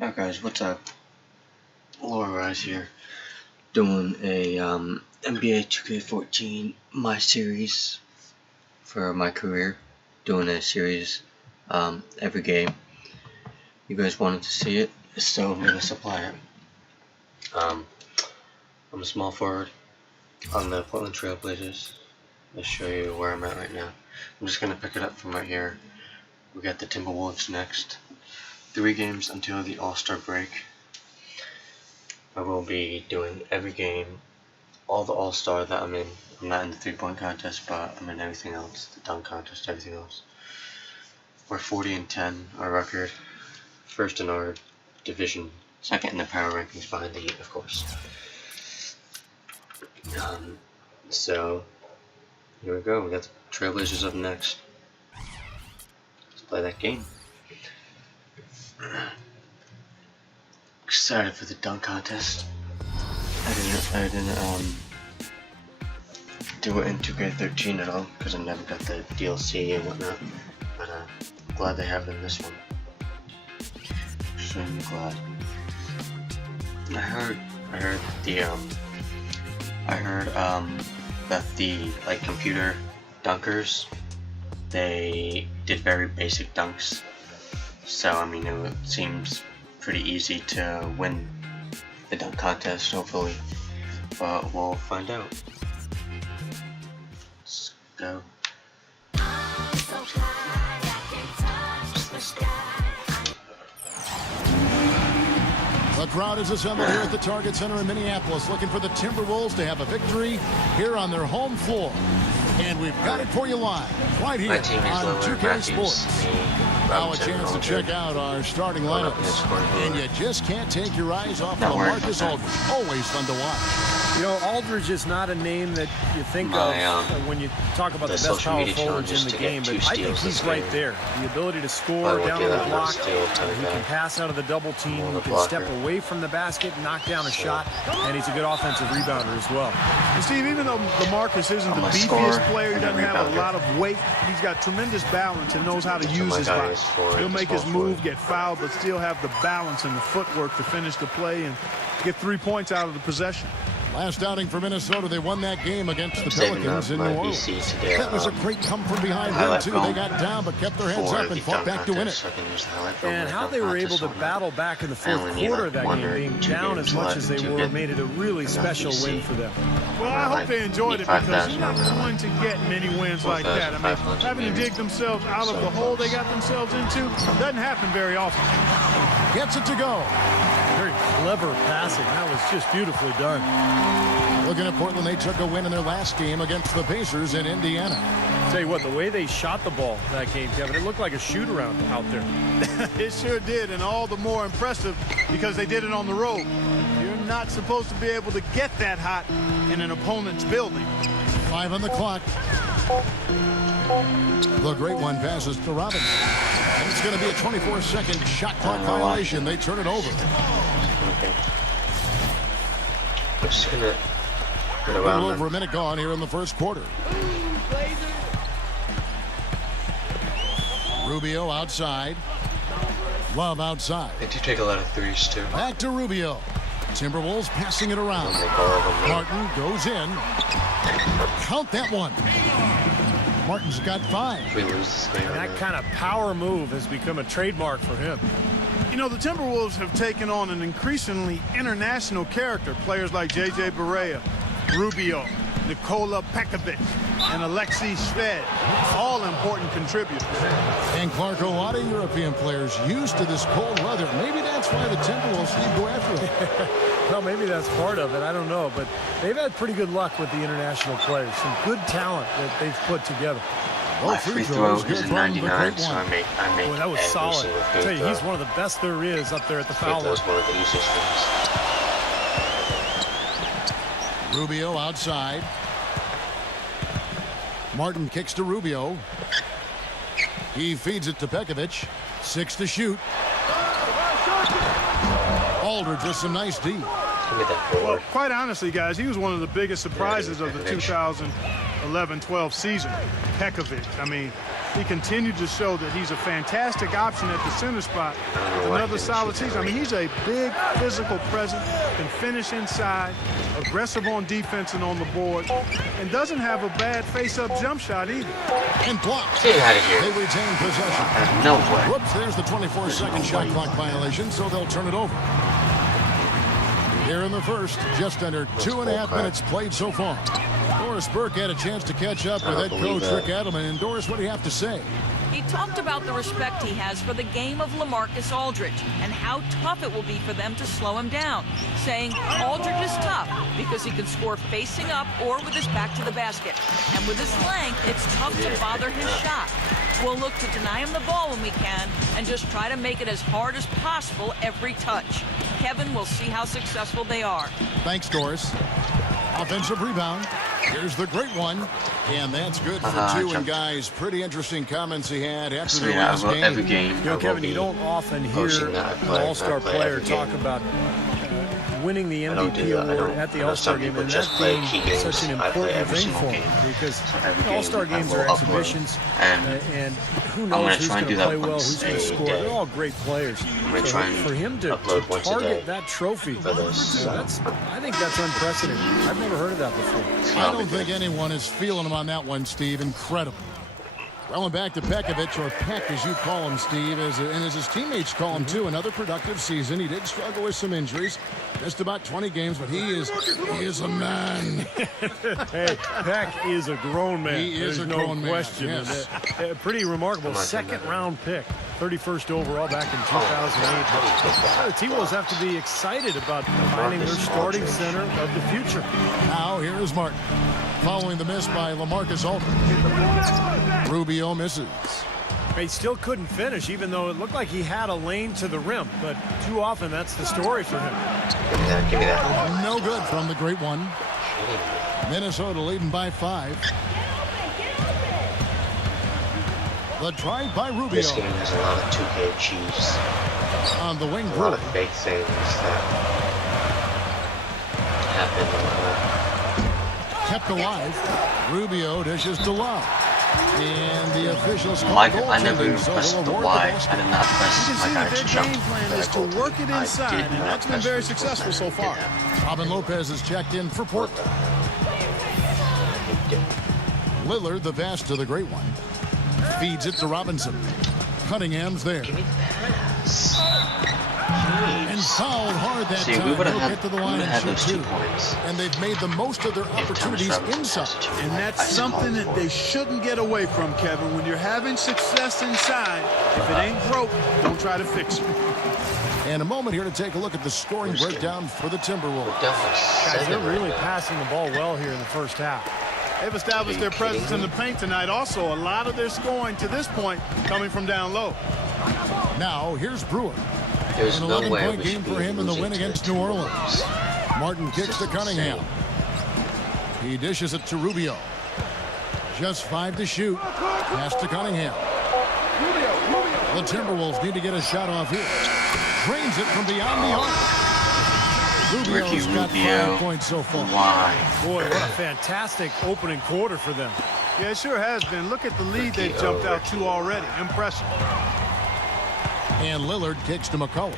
Alright guys, what's up? Laura Rise here, doing a NBA 2K14 my series for my career, doing a series every game. You guys wanted to see it, so I'm gonna supply it. I'm a small forward on the Portland Trail Blazers. I'll show you where I'm at right now. I'm just gonna pick it up from right here. We got the Timberwolves next. 3 games until the All-Star break. I will be doing every game, all the All-Star that I'm in. I'm not in the 3-point contest, but I'm in everything else, the dunk contest, everything else. We're 40-10, our record, first in our division, second in the power rankings behind the Heat, of course. So here we go. We got the Trailblazers up next. Let's play that game. Excited for the dunk contest. I didn't do it in 2K13 at all because I never got the DLC and whatnot. But glad they have it in this one. Extremely glad. I heard that the computer dunkers, they did very basic dunks. So I mean, it seems pretty easy to win the dunk contest, hopefully, but we'll find out. Let's go. The crowd is assembled here at the Target Center in Minneapolis, looking for the Timberwolves to have a victory here on their home floor. And we've got it for you live, right here on 2K Sports. Now a chance to check out our starting lineup. And you just can't take your eyes off of LaMarcus Aldridge. Always fun to watch. You know, Aldridge is not a name that you think of when you talk about the best power forwards in the game, but I think he's right there. The ability to score down on the block, he can pass out of the double team, he can step away from the basket, knock down a shot, and he's a good offensive rebounder as well. And Steve, even though LaMarcus isn't the beefiest player, he doesn't have a lot of weight, he's got tremendous balance and knows how to use his body. He'll make his move, get fouled, but still have the balance and the footwork to finish the play and get 3 points out of the possession. Last outing for Minnesota, they won that game against the Pelicans in New Orleans. That was a great come from behind them, too. They got down but kept their heads up and fought back to win it. And how they were able to battle back in the fourth quarter of that game, being down as much as they were, made it a really special win for them. Well, I hope they enjoyed it because you're not going to get many wins like that. I mean, having to dig themselves out of the hole they got themselves into doesn't happen very often. Gets it to go. Very clever passing. That was just beautifully done. Looking at Portland, they took a win in their last game against the Pacers in Indiana. Tell you what, the way they shot the ball that game, Kevin, it looked like a shoot-around out there. It sure did, and all the more impressive because they did it on the road. You're not supposed to be able to get that hot in an opponent's building. 5 on the clock. The great one passes to Robinson. And it's going to be a 24-second shot clock violation. They turn it over. Okay. I'm just gonna get A around little over a minute gone here in the first quarter. Rubio outside. Love outside. They do take a lot of threes too. Back to Rubio. Timberwolves passing it around. Martin goes in. Count that one. Martin's got 5. We lose this game. And that kind of power move has become a trademark for him. You know, the Timberwolves have taken on an increasingly international character. Players like J.J. Barea, Rubio, Nikola Pekovic, and Alexei Shved, all important contributors. And Clark, a lot of European players used to this cold weather. Maybe that's why the Timberwolves need to go after it. Well, maybe that's part of it. I don't know. But they've had pretty good luck with the international players. Some good talent that they've put together. My free throw is 99, so I make Boy, that was solid. I tell you, he's one of the best there is up there at the foul line. That was one of the easiest things. Rubio outside. Martin kicks to Rubio. He feeds it to Pekovic. 6 to shoot. Aldridge with some nice D. Well, quite honestly, guys, he was one of the biggest surprises of the 2011-12 season. Pekovic, I mean, he continued to show that he's a fantastic option at the center spot. With another solid season. I mean, he's a big physical presence, can finish inside, aggressive on defense and on the board, and doesn't have a bad face-up jump shot either. And blocked. Get out of here. They retain possession. No way. Whoops, there's the 24-second shot clock violation, so they'll turn it over. Here in the first, just under 2.5 minutes played so far. Doris Burke had a chance to catch up with head coach Rick Adelman. And Doris, what do you have to say? He talked about the respect he has for the game of LaMarcus Aldridge and how tough it will be for them to slow him down, saying Aldridge is tough because he can score facing up or with his back to the basket. And with his length, it's tough to bother his shot. We'll look to deny him the ball when we can and just try to make it as hard as possible every touch. Kevin, will see how successful they are. Thanks, Doris. Offensive rebound. Here's the great one. And that's good for two. And guys, pretty interesting comments he had after the last game. Every game. You know, Kevin, you don't often hear an all-star player talk about winning the MVP award at the All-Star game, and that being such an important thing for him, because All-Star games are exhibitions, and who knows who's going to play well, who's going to score. They're all great players. So for him to target that trophy, I think that's unprecedented. I've never heard of that before. I don't think anyone is feeling him on that one, Steve. Incredible. Going back to Pekovic, or Peck as you call him, Steve, and as his teammates call him too. Another productive season. He did struggle with some injuries, just about 20 games, but he is a man. Hey, Peck is a grown man. He is a grown man. Question. Yes. A pretty remarkable second-round pick, 31st overall back in 2008. The T-Wolves have to be excited about finding their starting center of the future. Now here is Martin, following the miss by LaMarcus Aldridge. Rubio misses. He still couldn't finish, even though it looked like he had a lane to the rim. But too often, that's the story for him. Give me that. No good from the great one. Minnesota leading by 5. The drive by Rubio. This game has a lot of 2K cheese. On the wing. A lot of fake things that happen. Kept alive. Rubio dishes to Love. And the officials call I never even pressed the Y. I did not press my guy to jump. Their game plan is to work it inside, and that's been very successful so far. Robin Lopez is checked in for Portland. Lillard, the pass to the great one. Feeds it to Robinson. Cunningham's there. And fouled hard that time. We would have get to the line and those 2 shoot points. And they've made the most of their opportunities inside. And that's something that they shouldn't get away from, Kevin. When you're having success inside, if it ain't broke, don't try to fix it. And a moment here to take a look at the scoring breakdown for the Timberwolves. Guys, they're really passing the ball well here in the first half. They've established their presence in the paint tonight. Also, a lot of their scoring to this point coming from down low. Now, here's Brewer. There's An 11-point game for him in the win against New Orleans. Martin kicks to Cunningham. He dishes it to Rubio. Just 5 to shoot. Pass to Cunningham. The Timberwolves need to get a shot off here. Drains it from beyond the arc. Rubio's got 5 points so far. Why? Boy, what a fantastic opening quarter for them. Yeah, it sure has been. Look at the lead they've jumped out to already. Impressive. And Lillard kicks to McCollum.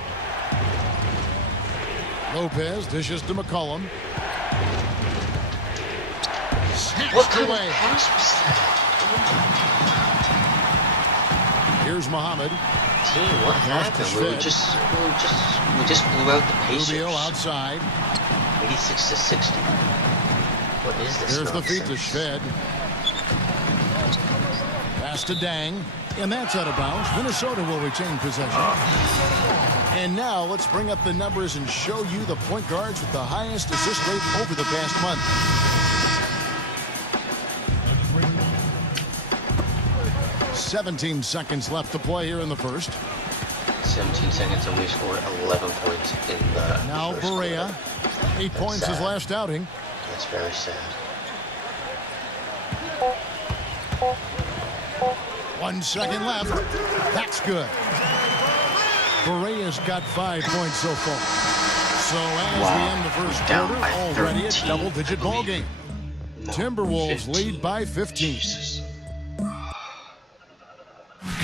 Lopez dishes to McCollum. Snatched away. Here's Muhammad. Team, what happened? We just blew out the Pacers. Rubio outside. 86 to 60. What is this? There's the feed to Shved. Pass to Dang. And that's out of bounds. Minnesota will retain possession. And now let's bring up the numbers and show you the point guards with the highest assist rate over the past month. "17 seconds left to play here in the first. 17 seconds and we scored 11 points in the Now Barea, 8 points his last outing. That's very sad. 1 second left. That's good. Barea's got 5 points so far. So as we end the first quarter, already a double-digit ball game. Timberwolves lead by 15.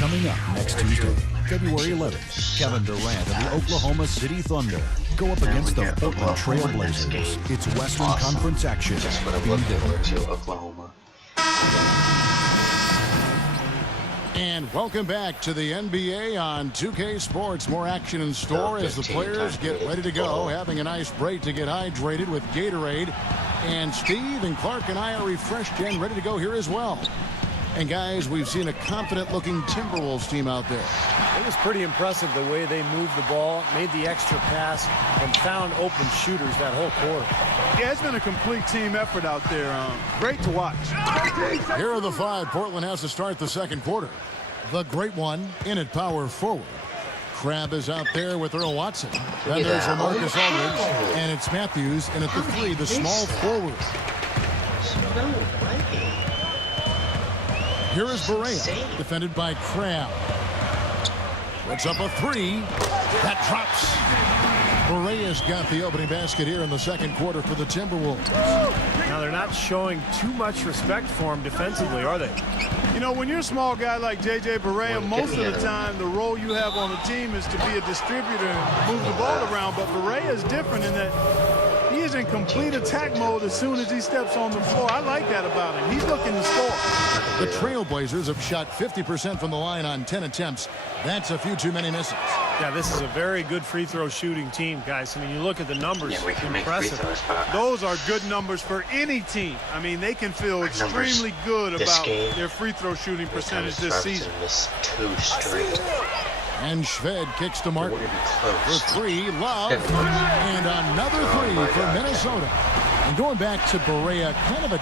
Coming up next Tuesday, February 11th, Kevin Durant and the Oklahoma City Thunder go up against the Portland Trail Blazers. It's Western Conference action. That's what I'm looking forward to, Oklahoma. And welcome back to the NBA on 2K Sports. More action in store as the players get ready to go, having a nice break to get hydrated with Gatorade. And Steve and Clark and I are refreshed and ready to go here as well. And guys, we've seen a confident-looking Timberwolves team out there. It was pretty impressive the way they moved the ball, made the extra pass, and found open shooters that whole quarter. Yeah, it's been a complete team effort out there. Great to watch. Here are the five Portland has to start the second quarter. The great one in at power forward. Crabbe is out there with Earl Watson. Then there's LaMarcus Aldridge, and it's Matthews, and at the three, the small forward. Here is Barea, defended by Crabbe. Puts up a three. That drops. Barea's got the opening basket here in the second quarter for the Timberwolves. Now, they're not showing too much respect for him defensively, are they? You know, when you're a small guy like J.J. Barea, most of the time the role you have on the team is to be a distributor and move the ball around. But Barea is different in that he is in complete attack mode as soon as he steps on the floor. I like that about him. He's looking to score. The Trailblazers have shot 50% from the line on 10 attempts. That's a few too many misses. Yeah, this is a very good free throw shooting team, guys. I mean, you look at the numbers, impressive. Those are good numbers for any team. I mean, they can feel extremely good about their free throw shooting percentage this season. Two straight. And Shved kicks to Martin for three. Love. And another three for Minnesota. And going back to Barea, kind of a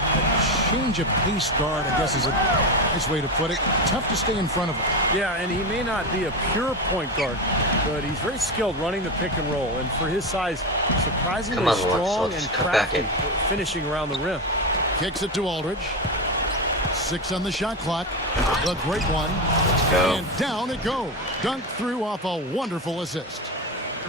change of pace guard, I guess is a nice way to put it. Tough to stay in front of him. Yeah, and he may not be a pure point guard, but he's very skilled running the pick and roll. And for his size, surprisingly strong and crafty finishing around the rim. Kicks it to Aldridge. 6 on the shot clock. The great one. And down it goes. Dunked through off a wonderful assist.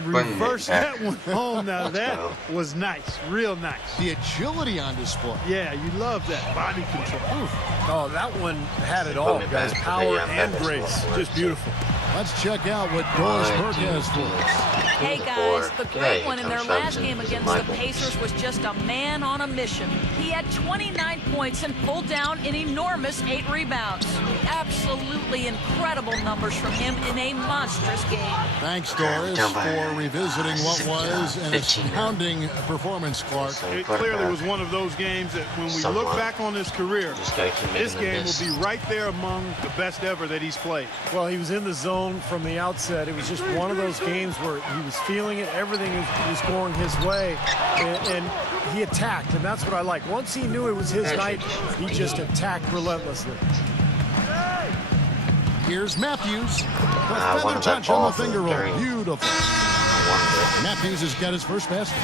Reverse that one home. Now that was nice, real nice. The agility on display. Yeah, you love that body control. Oof. Oh, that one had it all, guys. Power and grace. Just beautiful. Let's check out what Doris Burke has for us. Hey guys, the great one in their last game against the Pacers was just a man on a mission. He had 29 points and pulled down an enormous 8 rebounds. Absolutely incredible numbers from him in a monstrous game. Thanks, Doris, for revisiting what was an astounding performance, Clark. It clearly was one of those games that when we look back on his career, this game will be right there among the best ever that he's played. Well, he was in the zone from the outset. It was just one of those games where he was feeling it. Everything was going his way, and he attacked, and that's what I like. Once he knew it was his night, he just attacked relentlessly. Here's Matthews. The feather touch on the finger roll. Beautiful. Matthews has got his first basket.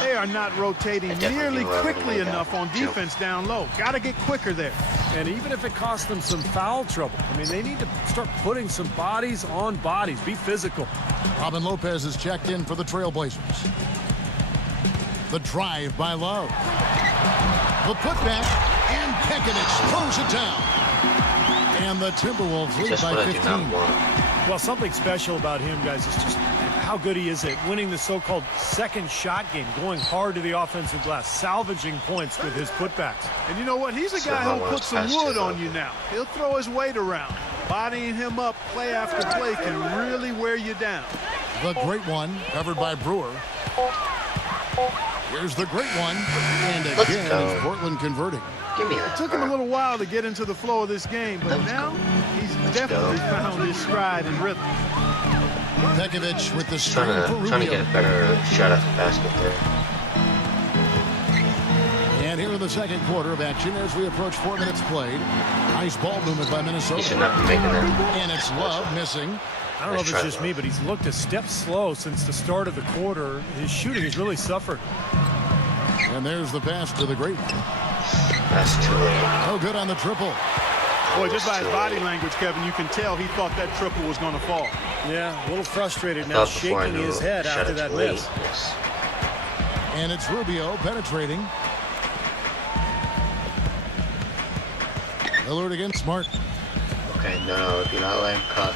They are not rotating nearly quickly enough on defense down low. Got to get quicker there. And even if it costs them some foul trouble, I mean, they need to start putting some bodies on bodies. Be physical. Robin Lopez is checked in for the Trailblazers. The drive by Love. The putback, and Pekovic throws it down. And the Timberwolves lead by 15. Well, something special about him, guys, is just how good he is at winning the so-called second shot game, going hard to the offensive glass, salvaging points with his putbacks. And you know what? He's a guy who'll put some wood on you now. He'll throw his weight around. Bodying him up play after play can really wear you down. The great one, covered by Brewer. Here's the great one. And again, it's Portland converting. It took him a little while to get into the flow of this game, but now he's definitely found his stride and rhythm. Pekovic with the screen for Rubio. Trying to get a better shot at the basket there. And here in the second quarter of action as we approach 4 minutes played. Nice ball movement by Minnesota. He should not be making that. And it's Love missing. I don't know if it's just me, but he's looked a step slow since the start of the quarter. His shooting has really suffered. And there's the pass to the great one. That's too late. No good on the triple. Boy, just by his body language, Kevin, you can tell he thought that triple was going to fall. Yeah, a little frustrated now, shaking his head after that miss. Yes. And it's Rubio penetrating. Lillard against Smart. Okay, no, do not let him cut.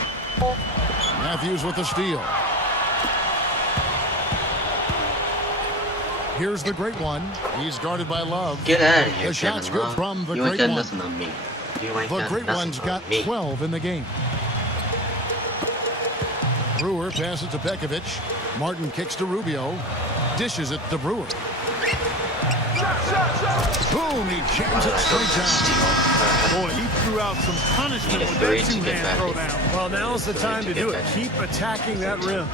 Matthews with the steal. Here's the great one. He's guarded by Love. Get out of here, The shot's good Love. from the you ain't great done one. nothing on me. You ain't The done great nothing one's on got me. 12 in the game. Brewer passes to Pekovic. Martin kicks to Rubio. Dishes it to Brewer. Boom, he jams it straight down. Boy, he threw out some punishment with that two-hand throwdown. Well, now's the time to do it. Keep attacking that rim.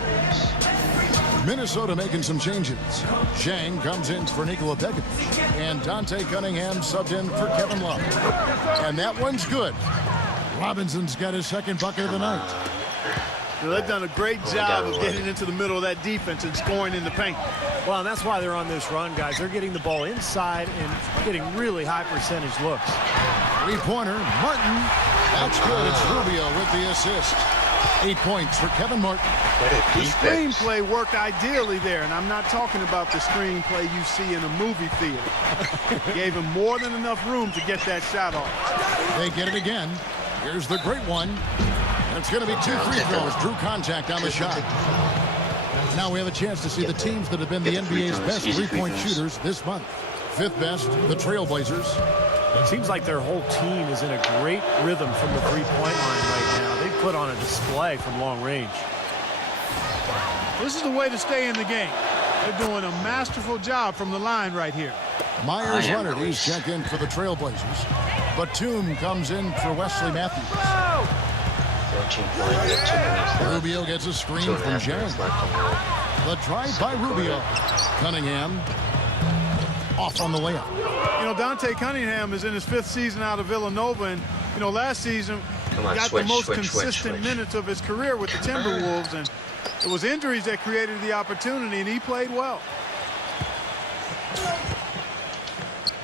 Minnesota making some changes. Zhang comes in for Nikola Pekovic. And Dante Cunningham subbed in for Kevin Love. And that one's good. Robinson's got his second bucket of the night. Well, they've done a great job of getting into the middle of that defense and scoring in the paint. Well, and that's why they're on this run, guys. They're getting the ball inside and getting really high percentage looks. Three-pointer, Martin. That's good. It's Rubio with the assist. 8 points for Kevin Martin. The screenplay worked ideally there, and I'm not talking about the screenplay you see in a movie theater. Gave him more than enough room to get that shot off. They get it again. Here's the great one. It's going to be 2 free throws. Drew contact on the shot. Now we have a chance to see the teams that have been the NBA's best three-point shooters this month. Fifth best, the Trailblazers. It seems like their whole team is in a great rhythm from the three-point line right now. They put on a display from long range. This is the way to stay in the game. They're doing a masterful job from the line right here. Myers Leonard, he's checked in for the Trailblazers. Batum comes in for Wesley Matthews. 14 points. Rubio gets a screen from Zhang. The drive by Rubio. Cunningham off on the layup. You know, Dante Cunningham is in his 5th season out of Villanova, and you know, last season got the most consistent minutes of his career with the Timberwolves, and it was injuries that created the opportunity, and he played well.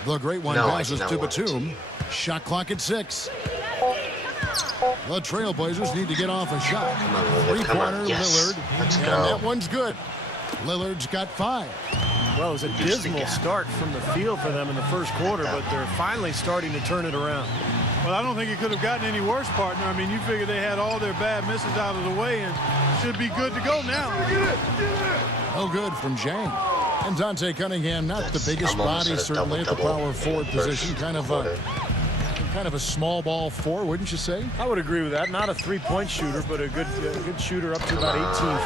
The great one passes to Batum. Shot clock at 6. The Trailblazers need to get off a shot. Three-pointer, Lillard. And that one's good. Lillard's got 5. Well, it was a dismal start from the field for them in the first quarter, but they're finally starting to turn it around. Well, I don't think it could have gotten any worse, partner. I mean, you figure they had all their bad misses out of the way and should be good to go now. No good from Zhang. And Dante Cunningham, not the biggest body, certainly at the power forward position. Kind of a small ball 4, wouldn't you say? I would agree with that. Not a three-point shooter, but a good shooter up to about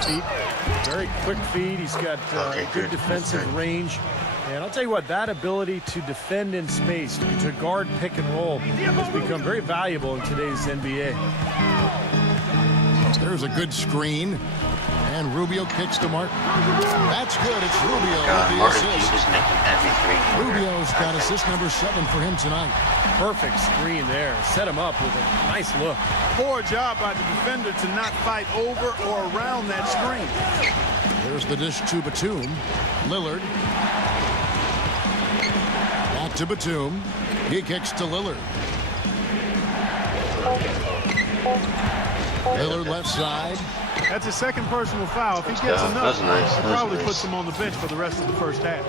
18 feet. Very quick feet. He's got good defensive range. And I'll tell you what, that ability to defend in space, to guard pick and roll, has become very valuable in today's NBA. There's a good screen. And Rubio kicks to Martin. That's good. It's Rubio with the assist. Rubio's got assist number 7 for him tonight. Perfect screen there. Set him up with a nice look. Poor job by the defender to not fight over or around that screen. There's the dish to Batum. Lillard. Back to Batum. He kicks to Lillard. Lillard left side. That's a second personal foul. If he gets enough, he probably puts him on the bench for the rest of the first half.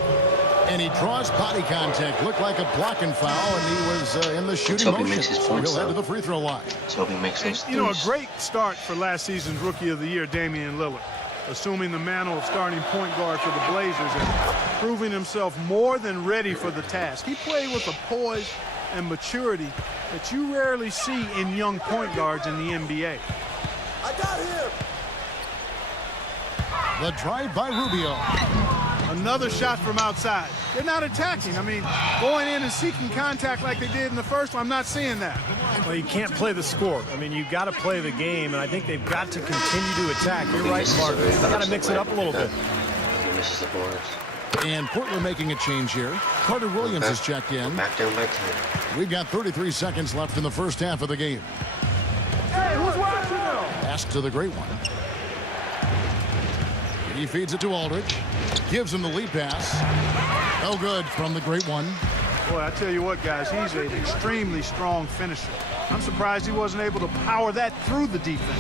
And he draws body contact. Looked like a blocking foul, and he was in the shooting motion. So he'll head to the free throw line. So he makes those threes. You know, a great start for last season's Rookie of the Year, Damian Lillard, assuming the mantle of starting point guard for the Blazers and proving himself more than ready for the task. He played with a poise and maturity that you rarely see in young point guards in the NBA. I got him. The drive by Rubio. Another shot from outside. They're not attacking. I mean, going in and seeking contact like they did in the first one, I'm not seeing that. Well, you can't play the score. I mean, you've got to play the game, and I think they've got to continue to attack. You're right, Mark. They've got to mix it up a little bit. He misses the boards. And Portland making a change here. Carter Williams has checked in. Back down by 10. We've got 33 seconds left in the first half of the game. Hey, who's watching now? Pass to the great one. He feeds it to Aldridge. Gives him the lead pass. No good from the great one. Boy, I tell you what, guys, he's an extremely strong finisher. I'm surprised he wasn't able to power that through the defense.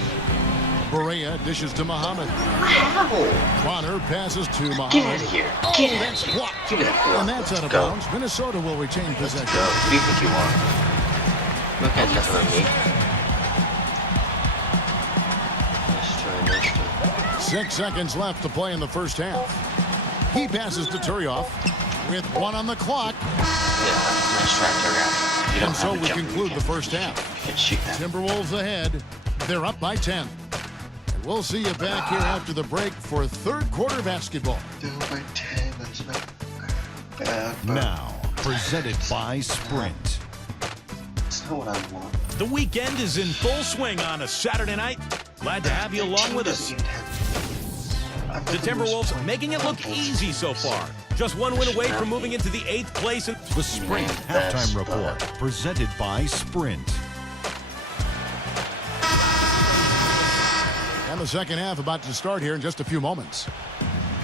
Barea dishes to Muhammad. Wow. Bonner passes to Muhammad. Get out of here. Get out That's of here. blocked. Give me that ball. And that's out of bounds. Minnesota will retain possession. Go. Who do you think you are? Look at nothing on me. 6 seconds left to play in the first half. He passes to Turioff with 1 on the clock. Yeah, nice try, Turioff. And so we conclude the first half. You can shoot that. Timberwolves ahead. They're up by 10. And we'll see you back here after the break for third quarter basketball. They're by 10. That's not bad. Now, presented by Sprint. That's not what I want. The weekend is in full swing on a Saturday night. Glad to have you along with us. The Timberwolves making it look easy so far. Just 1 win away from moving into the 8th place. The Sprint Halftime Report, presented by Sprint. And the second half about to start here in just a few moments.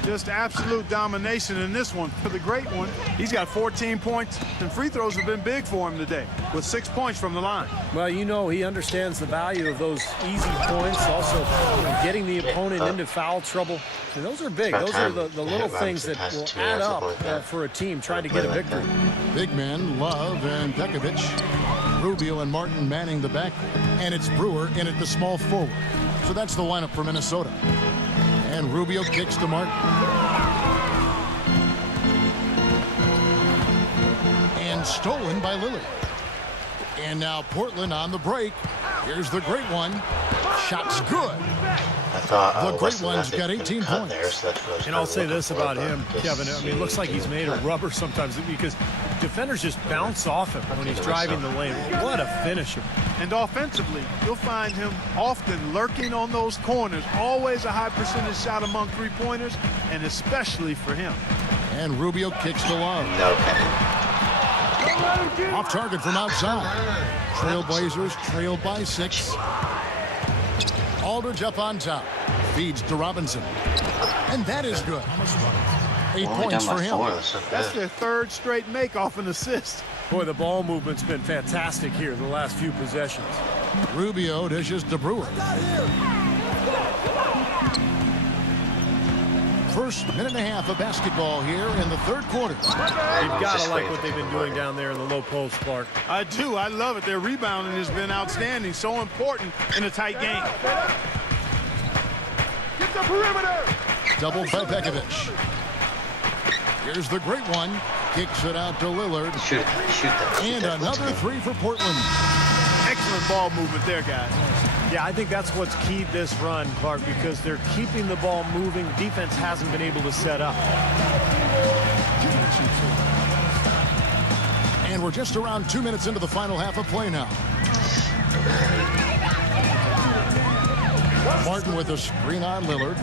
Just absolute domination in this one. For the great one, he's got 14 points, and free throws have been big for him today, with 6 points from the line. Well, you know, he understands the value of those easy points, also getting the opponent into foul trouble. And those are big. Those are the little things that will add up for a team trying to get a victory. Big men, Love and Pekovic. Rubio and Martin manning the backcourt. And it's Brewer in at the small forward. So that's the lineup for Minnesota. And Rubio kicks to Martin. And stolen by Lillard. And now Portland on the break. Here's the great one. Shot's good. I thought the great one's got 18 points. There, so and I'll say this about him, Kevin. I mean, it looks like he's made of rubber sometimes because defenders just bounce off him when he's driving the lane. What a finisher. And offensively, you'll find him often lurking on those corners. Always a high percentage shot among three-pointers, and especially for him. And Rubio kicks to Love. Off target from outside. Trailblazers trailed by 6. Aldridge up on top. Feeds to Robinson. And that is good. 8 points for him. That's their 3rd straight make off an assist. Boy, the ball movement's been fantastic here the last few possessions. Rubio dishes to Brewer. First minute and a half of basketball here in the third quarter. You've got to like what they've been doing down there in the low post, Clark. I do. I love it. Their rebounding has been outstanding. So important in a tight game. Get the perimeter. Double by Pekovic. Here's the great one. Kicks it out to Lillard. Shoot that. And another 3 for Portland. Excellent ball movement there, guys. Yeah, I think that's what's keyed this run, Clark, because they're keeping the ball moving. Defense hasn't been able to set up. And we're just around 2 minutes into the final half of play now. Martin with a screen on Lillard.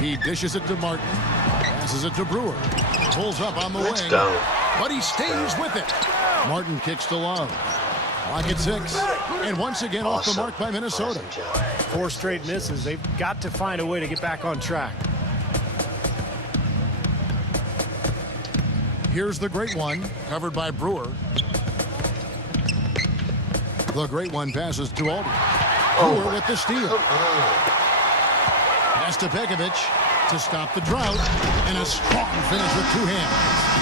He dishes it to Martin. Passes it to Brewer. Pulls up on the wing. But he stays with it. Martin kicks to Love. Clock at 6. And once again off the mark by Minnesota. 4 straight misses. They've got to find a way to get back on track. Here's the great one, covered by Brewer. The great one passes to Aldridge. Brewer with the steal. Pass to Pekovic to stop the drought. And a strong finish with 2 hands.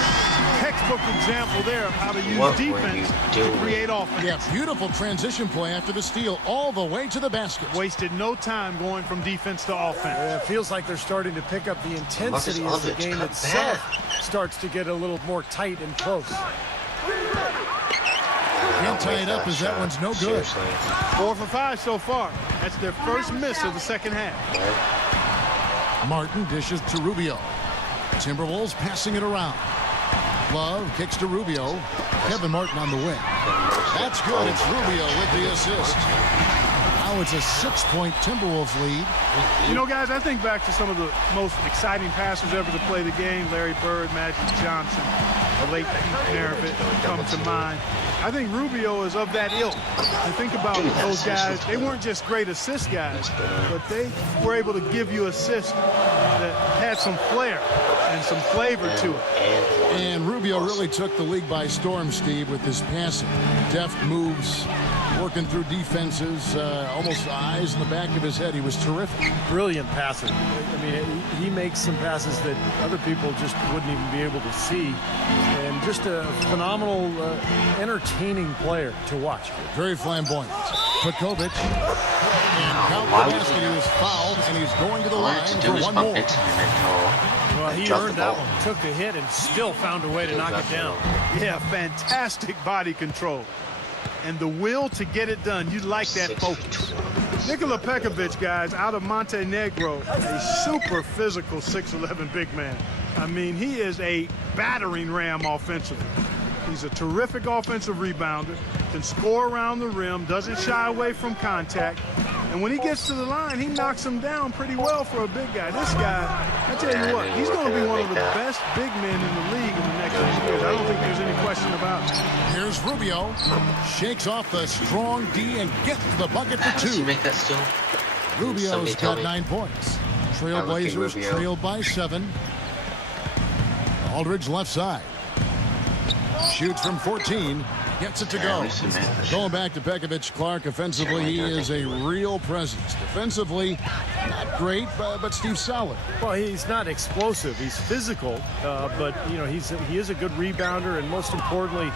Textbook example there of how to use defense to create offense. Yeah, beautiful transition play after the steal all the way to the basket. Wasted no time going from defense to offense. Yeah, it feels like they're starting to pick up the intensity as the game itself starts to get a little more tight and close. Can't tie it up as that one's no good. 4 for 5 so far. That's their first miss of the second half. Martin dishes to Rubio. Timberwolves passing it around. Love kicks to Rubio. Kevin Martin on the wing. That's good. It's Rubio with the assist. Now it's a 6-point Timberwolves lead. You know, guys, I think back to some of the most exciting passers ever to play the game. Larry Bird, Magic Johnson, the late Pete Maravich come to mind. I think Rubio is of that ilk. And think about those guys. They weren't just great assist guys, but they were able to give you assists that had some flair and some flavor to it. And Rubio really took the league by storm, Steve, with his passing. Deft moves, working through defenses, almost eyes in the back of his head. He was terrific. Brilliant passer. I mean, he makes some passes that other people just wouldn't even be able to see. And just a phenomenal, entertaining player to watch. Very flamboyant. Pekovic. And the basket, he was fouled, and he's going to the line for one more. Well, he earned that one. Took the hit and still found a way to knock it down. Yeah, fantastic body control. And the will to get it done. You like that focus. Nikola Pekovic, guys, out of Montenegro, a super physical 6'11" big man. I mean, he is a battering ram offensively. He's a terrific offensive rebounder, can score around the rim, doesn't shy away from contact. And when he gets to the line, he knocks him down pretty well for a big guy. This guy, I tell you what, he's going to be one of the best big men in the league in the next few years. I don't think there's any question about it. Here's Rubio. Shakes off the strong D and gets the bucket for 2. Make that still? Rubio's got 9 points. Trailblazers trailed by 7. Aldridge left side. Shoots from 14. Gets it to go. Going back to Pekovic, Clark, offensively, he is a real presence. Defensively, not great, but Steve, solid. Well, he's not explosive. He's physical, but you know he is a good rebounder, and most importantly,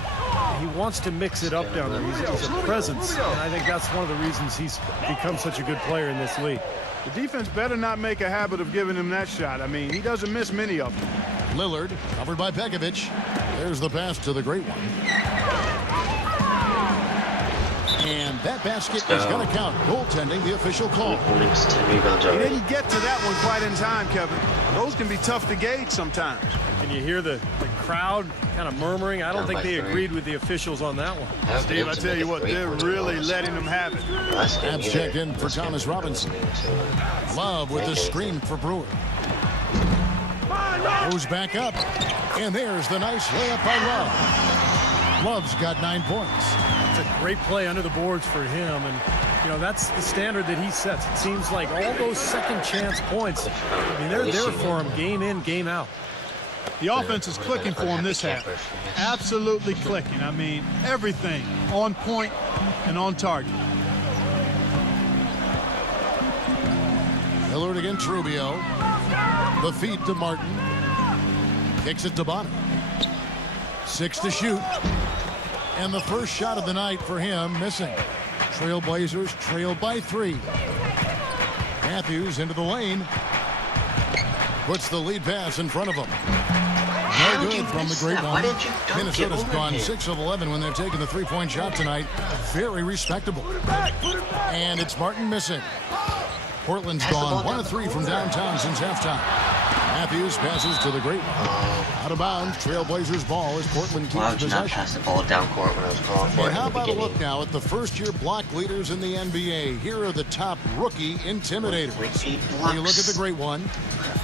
he wants to mix it up down there. He's a presence, and I think that's one of the reasons he's become such a good player in this league. The defense better not make a habit of giving him that shot. I mean, he doesn't miss many of them. Lillard, covered by Pekovic. There's the pass to the great one. And that basket is going to count. Goaltending, the official call. He didn't get to that one quite in time, Kevin. Those can be tough to gauge sometimes. And you hear the crowd kind of murmuring. I don't think they agreed with the officials on that one. Steve, I tell you what, they're really letting them have it. Abs checked in for Thomas Robinson. Love with the screen for Brewer. Goes back up. And there's the nice layup by Love. Love's got 9 points. It's a great play under the boards for him, and you know that's the standard that he sets. It seems like all those second chance points, I mean, they're there for him game in, game out. The offense is clicking for him this half. Absolutely clicking. I mean, everything on point and on target. Lillard against Rubio. The feed to Martin. Kicks it to Bonner. 6 to shoot. And the first shot of the night for him missing. Trailblazers trail by 3. Matthews into the lane. Puts the lead pass in front of him. No good from the great one. Minnesota's gone 6 of 11 when they're taking the 3-point shot tonight. Very respectable. And it's Martin missing. Portland's gone 1 of 3 from downtown since halftime. Matthews passes to the great one. Out of bounds, Trailblazers ball as Portland keeps possession. Not pass the ball down court when I was calling for it. And how about a look now at the first-year block leaders in the NBA? Here are the top rookie intimidators. When you look at the great one,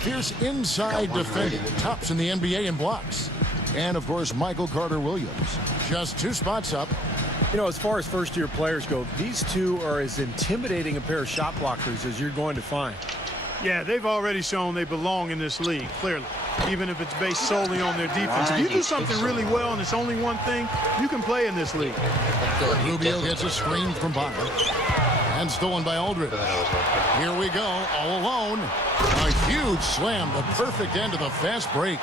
fierce inside defender, tops in the NBA in blocks. And, of course, Michael Carter-Williams. Just 2 spots up. You know, as far as first-year players go, these two are as intimidating a pair of shot blockers as you're going to find. Yeah, they've already shown they belong in this league, clearly, even if it's based solely on their defense. If you do something really well and it's only one thing, you can play in this league. Rubio gets a screen from Bonner. And stolen by Aldridge. Here we go, all alone. A huge slam, the perfect end of the fast break.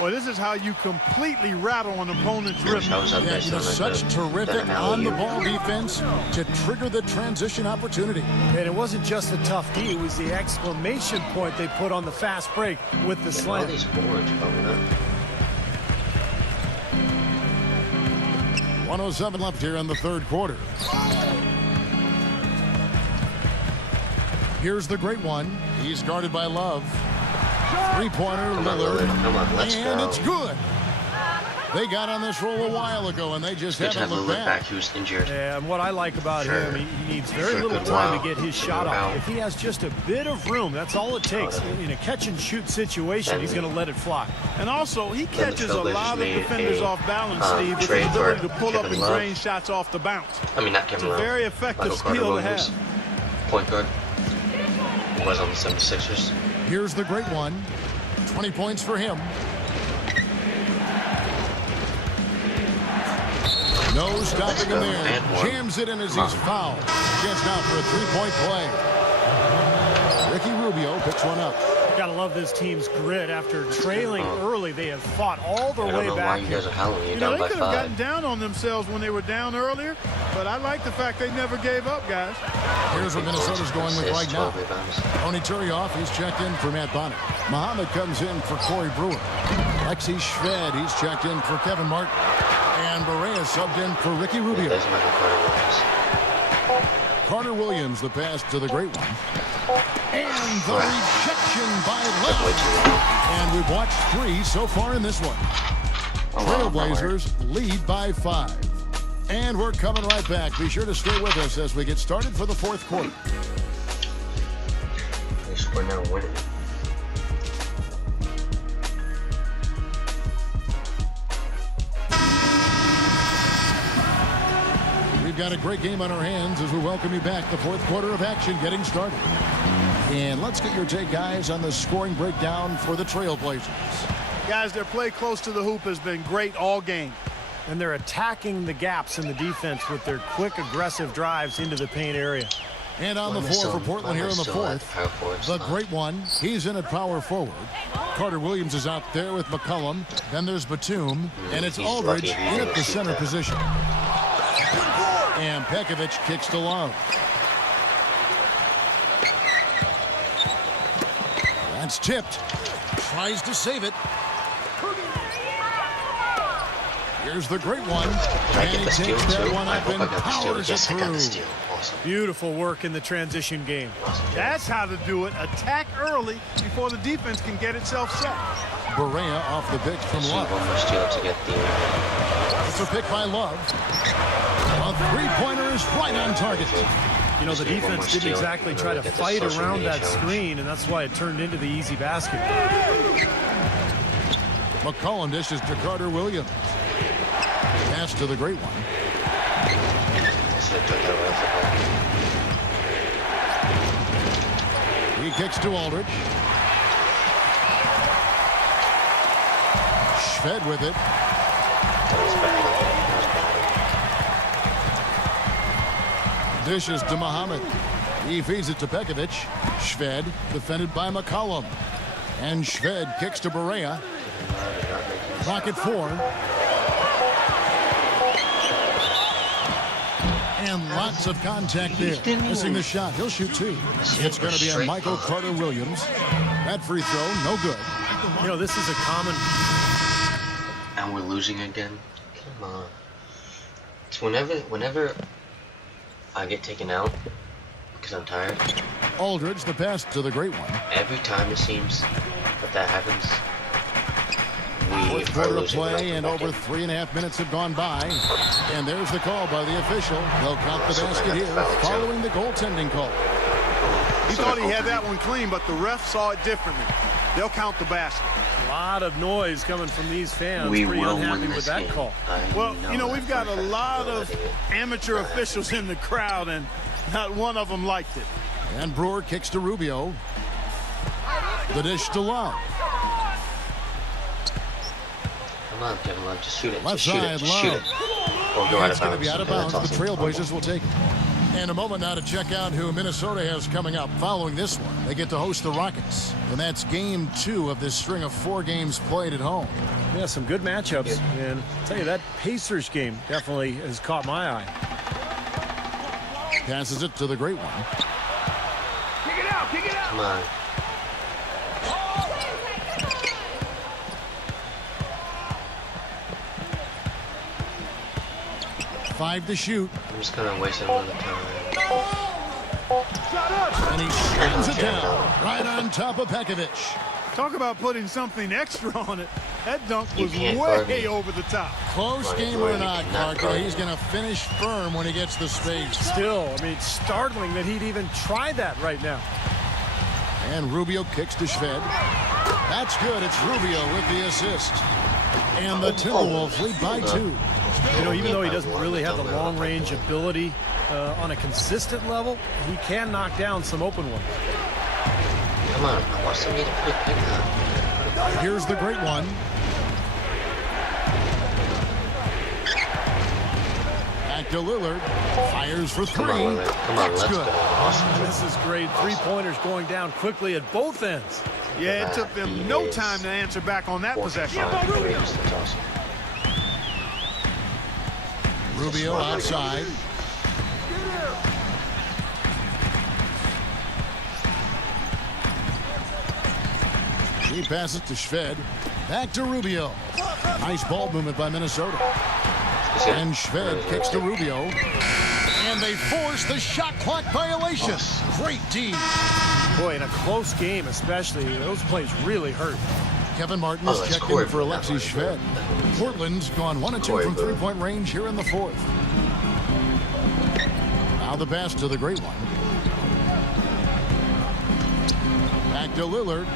Well, this is how you completely rattle an opponent's rhythm. Yeah, you know, such terrific on-the-ball defense to trigger the transition opportunity. And it wasn't just the tough D, it was the exclamation point they put on the fast break with the slam. 1:07 left here in the third quarter. Here's the great one. He's guarded by Love. 3-pointer, Lillard, and it's good. They got on this roll a while ago, and they just haven't looked back. He was injured. Yeah, and what I like about him, he needs very little time to get his shot off. If he has just a bit of room, that's all it takes. In a catch-and-shoot situation, he's going to let it fly. And also, he catches a lot of defenders off balance, Steve, with the ability to pull up and drain shots off the bounce. I mean, not Kevin Love. It's a very effective skill to have. Point guard. He was on the 76ers. Here's the great one. 20 points for him. No stopping him there. Jams it in as he's fouled. Chance now for a 3-point play. Ricky Rubio picks one up. Gotta love this team's grit. After trailing early, they have fought all the way back. You know, they could have gotten down on themselves when they were down earlier, but I like the fact they never gave up, guys. Here's what Minnesota's going with right now. Tony Turioff, he's checked in for Matt Bonner. Muhammad comes in for Corey Brewer. Lexi Shved, he's checked in for Kevin Martin. And Barea subbed in for Ricky Rubio. Carter Williams, the pass to the great one. And the rejection by Love. And we've watched 3 so far in this one. Trailblazers lead by 5. And we're coming right back. Be sure to stay with us as we get started for the 4th quarter. At least we're now winning. We've got a great game on our hands as we welcome you back. The 4th quarter of action getting started. And let's get your take, guys, on the scoring breakdown for the Trailblazers. Guys, their play close to the hoop has been great all game. And they're attacking the gaps in the defense with their quick, aggressive drives into the paint area. And on the floor for Portland here in the 4th, the great one, he's in at power forward. Carter Williams is out there with McCollum. Then there's Batum, and it's Aldridge in at the center position. And Pekovic kicks to Love. That's tipped. Tries to save it. Here's the great one. And he takes that one up and powers it through. Awesome. Beautiful work in the transition game. That's how to do it. Attack early before the defense can get itself set. Barea off the pitch from Love. It's a pick by Love. A three-pointer is right on target. You know, the defense didn't exactly try to fight around that screen, and that's why it turned into the easy basket. McCollum dishes to Carter Williams. Pass to the great one. He kicks to Aldridge. Shved with it. Dishes to Muhammad. He feeds it to Pekovic. Shved defended by McCollum. And Shved kicks to Barea. Clock at 4. And lots of contact there. Missing the shot. He'll shoot 2. It's going to be on Michael Carter Williams. That free throw, no good. You know, this is a common... And we're losing again? Come on. It's whenever I get taken out because I'm tired. Aldridge, the pass to the great one. Every time it seems that happens, we Fourth quarter of play, and over 3.5 minutes have gone by. And there's the call by the official. They'll count the basket here following the goaltending call. He thought he had that one clean, but the ref saw it differently. They'll count the basket. A lot of noise coming from these fans. We Pretty will unhappy win with this that game. call. Well, you know, we've got a lot of amateur officials in the crowd, and not one of them liked it. And Brewer kicks to Rubio. The dish to Love. Come on, Kevin Love, just shoot it. Left Just shoot side, it. Just shoot Love. it. Or go out It's of going to bounds. be out of Okay, bounds. that's The awesome. Trailblazers will take it. And a moment now to check out who Minnesota has coming up following this one. They get to host the Rockets. And that's game 2 of this string of 4 games played at home. Yeah, some good matchups. And I'll tell you, that Pacers game definitely has caught my eye. Passes it to the great one. Come on. Five to shoot. I'm just going to waste a little time. And he slams it down right on top of Pekovic. Talk about putting something extra on it. That dunk You was can't guard me. way over the top. Close Right, game right, or not, you cannot Parker, guard. he's going to finish firm when he gets the space. Still, I mean, it's startling that he'd even try that right now. And Rubio kicks to Shved. That's good. It's Rubio with the assist. And the Timberwolves lead by 2. You know, even though he doesn't really have the long-range ability on a consistent level, he can knock down some open ones. Come on, I want somebody to put a pick on. Here's the great one. Back to Lillard. Fires for 3. Come on, Lillard. Come on, That's let's good. go. Awesome. This is great. Three-pointers going down quickly at both ends. Yeah, it took them no time to answer back on that possession. That's awesome. Rubio outside. He passes to Shved. Back to Rubio. Nice ball movement by Minnesota. And Shved kicks to Rubio. And they force the shot clock violation. Great D. Boy, in a close game especially, those plays really hurt. Kevin Martin is checked in for Alexei Shved. Portland's gone 1 of 2 from three-point range here in the fourth. Now the pass to the great one. Back to Lillard.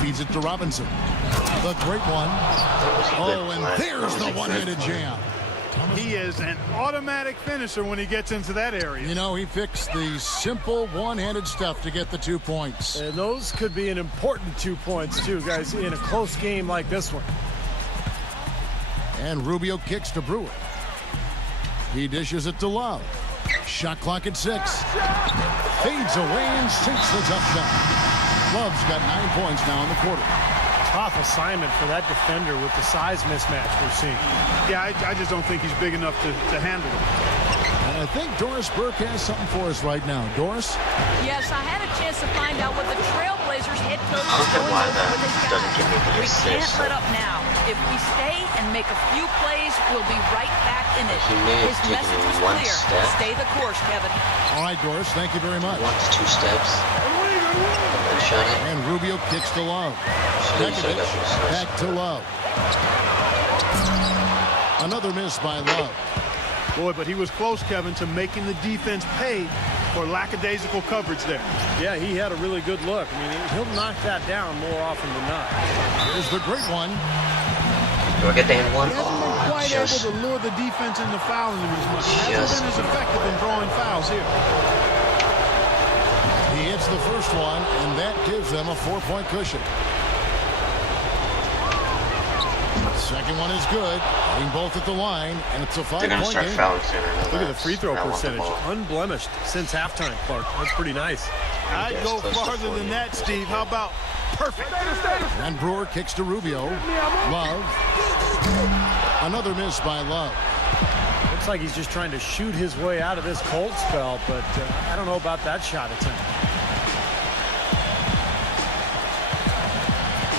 Feeds it to Robinson. The great one. Oh, and there's the one-handed jam. He is an automatic finisher when he gets into that area. You know, he fixed the simple one-handed stuff to get the 2 points. And those could be an important 2 points, too, guys, in a close game like this one. And Rubio kicks to Brewer. He dishes it to Love. Shot clock at 6. Fades away and sinks the tough shot. Love's got 9 points now in the quarter. Tough assignment for that defender with the size mismatch we're seeing. Yeah, I just don't think he's big enough to handle it. And I think Doris Burke has something for us right now. Doris? Yes, I had a chance to find out what the Trailblazers head coach is going over with his guys. We can't let up now. If we stay and make a few plays, we'll be right back in it. His message was clear. Stay the course, Kevin. All right, Doris, thank you very much. 1 to 2 steps. And Rubio kicks to Love. Back to Love. Another miss by Love. Boy, but he was close, Kevin, to making the defense pay for lackadaisical coverage there. Yeah, he had a really good look. I mean, he'll knock that down more often than not. Here's the great one. Do I get the end one? He hasn't been quite able to lure the defense into fouling him as much. He hasn't been as effective in drawing fouls here. He hits the first one, and that gives them a 4-point cushion. Second one is good. Hitting both at the line, and it's a 5-point game. Look at the free throw percentage. Unblemished since halftime, Clark. That's pretty nice. I'd go farther than that, Steve. How about perfect? And Brewer kicks to Rubio. Love. Another miss by Love. Looks like he's just trying to shoot his way out of this cold spell, but I don't know about that shot attempt.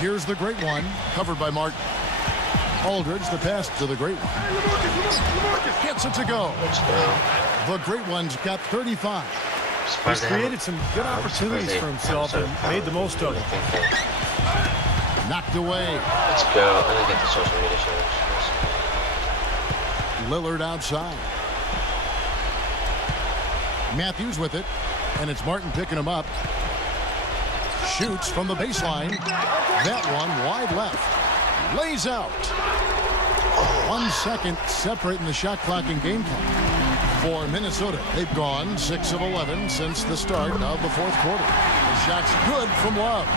Here's the great one, covered by Martin. Aldridge, the pass to the great one. Gets it to go. The great one's got 35. He's created some good opportunities for himself and made the most of it. Knocked away. Let's go. I'm gonna get the social media shows. Lillard outside. Matthews with it, and it's Martin picking him up. Shoots from the baseline. That one wide left. Lays out. 1 second separating the shot clock and game clock. For Minnesota, they've gone 6 of 11 since the start of the fourth quarter. The shot's good from Love.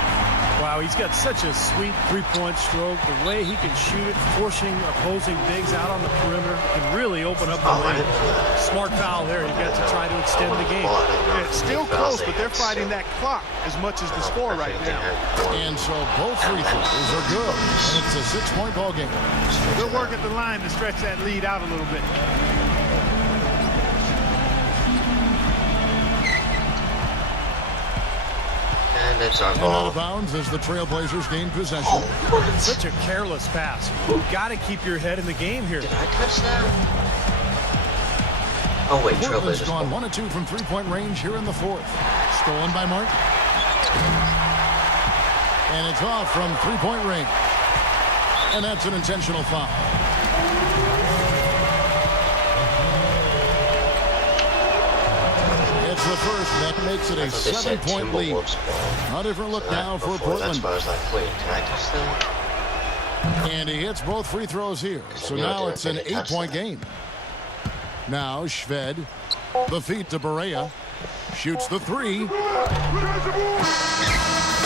Wow, he's got such a sweet three-point stroke. The way he can shoot it, forcing opposing bigs out on the perimeter, can really open up the lane. Smart foul there. You've got to try to extend the game. Yeah, it's still close, but they're fighting that clock as much as the score right now. And so both free throws are good, and it's a 6-point ball game. Good work at the line to stretch that lead out a little bit. And it's our And ball. out of bounds as the Trailblazers gain possession. Such a careless pass. You've got to keep your head in the game here. Did I touch that? Oh wait, Portland's Trailblazers. gone 1 of 2 from three-point range here in the fourth. Stolen by Martin. And it's off from three-point range. And that's an intentional foul. It's the first. That makes it a 7-point lead. A different look now for Portland. That's why I was like, wait, can I touch that? And he hits both free throws here. So now it's an 8-point game. Now Shved. The feed to Barea. Shoots the three.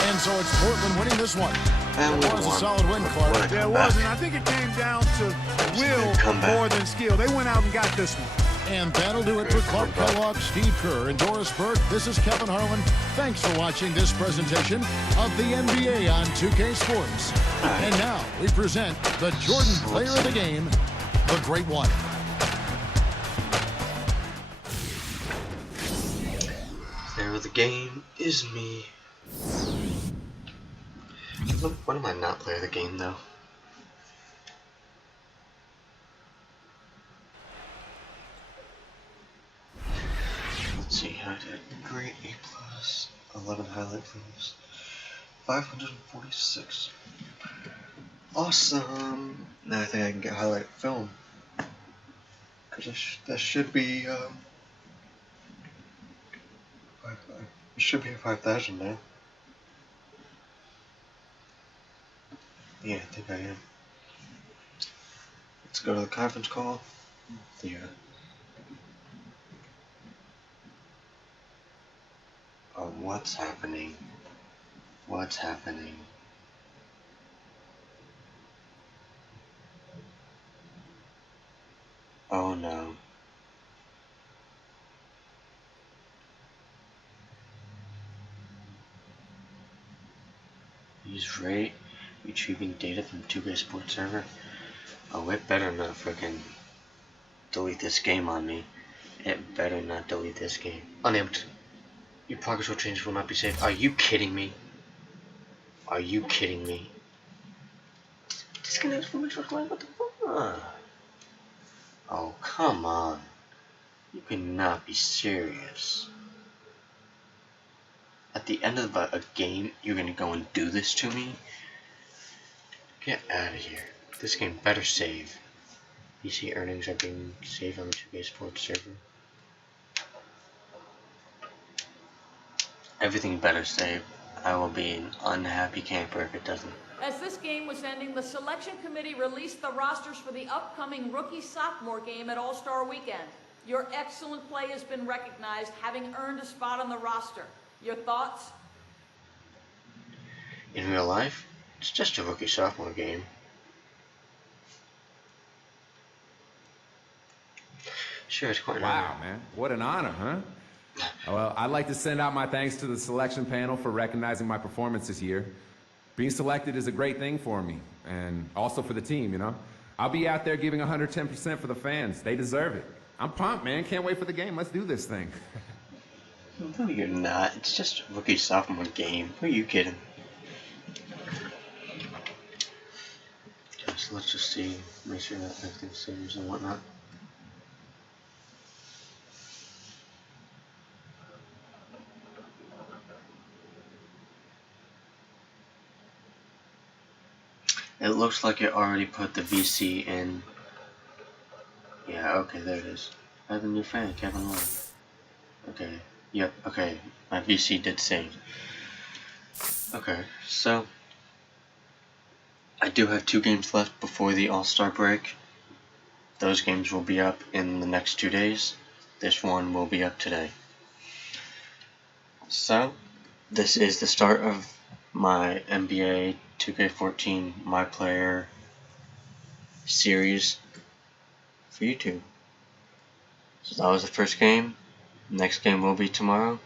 And so it's Portland winning this one. And it was a solid win, Clark. Yeah, it was, and I think it came down to will more than skill. They went out and got this one. And that'll do it for Clark Kellogg, Steve Kerr, and Doris Burke. This is Kevin Harlan. Thanks for watching this presentation of the NBA on 2K Sports. And now we present the Jordan Player of the Game, the Great One. Player of the game is me. When am I not playing the game though? Let's see, I did great, A+, 11 highlight films, 546. Awesome! Now I think I can get highlight film. Cause that should be it should be 5,000 now. Yeah, I think I am. Let's go to the conference call. Yeah. Oh, what's happening? What's happening? Oh no. Use rate retrieving data from 2K Sports server. Oh, it better not freaking delete this game on me. It better not delete this game. Unable to. Your progress or changes will not be saved. Are you kidding me? Are you kidding me? Disconnect from which required? What the fuck? Oh, come on. You cannot be serious. At the end of a game, you're gonna go and do this to me? Get out of here. This game better save. PC earnings are being saved on the 2K Sports server. Everything better save. I will be an unhappy camper if it doesn't. As this game was ending, the selection committee released the rosters for the upcoming rookie-sophomore game at All-Star Weekend. Your excellent play has been recognized, having earned a spot on the roster. Your thoughts? In real life, it's just a rookie-sophomore game. Sure, it's quite an honor. Wow, man. What an honor, huh? Well, I'd like to send out my thanks to the selection panel for recognizing my performance this year. Being selected is a great thing for me, and also for the team, you know? I'll be out there giving 110% for the fans. They deserve it. I'm pumped, man. Can't wait for the game. Let's do this thing. No, you're not. It's just a rookie-sophomore game. Who are you kidding? Okay, so let's just see. Make sure that everything saves and whatnot. It looks like it already put the VC in. Yeah, okay, there it is. I have a new fan, Kevin Love. Okay, yep, okay. My VC did save. Okay, so I do have 2 games left before the All-Star break. Those games will be up in the next 2 days. This one will be up today. So, this is the start of my NBA 2K14 My Player series for YouTube. So that was the first game. Next game will be tomorrow.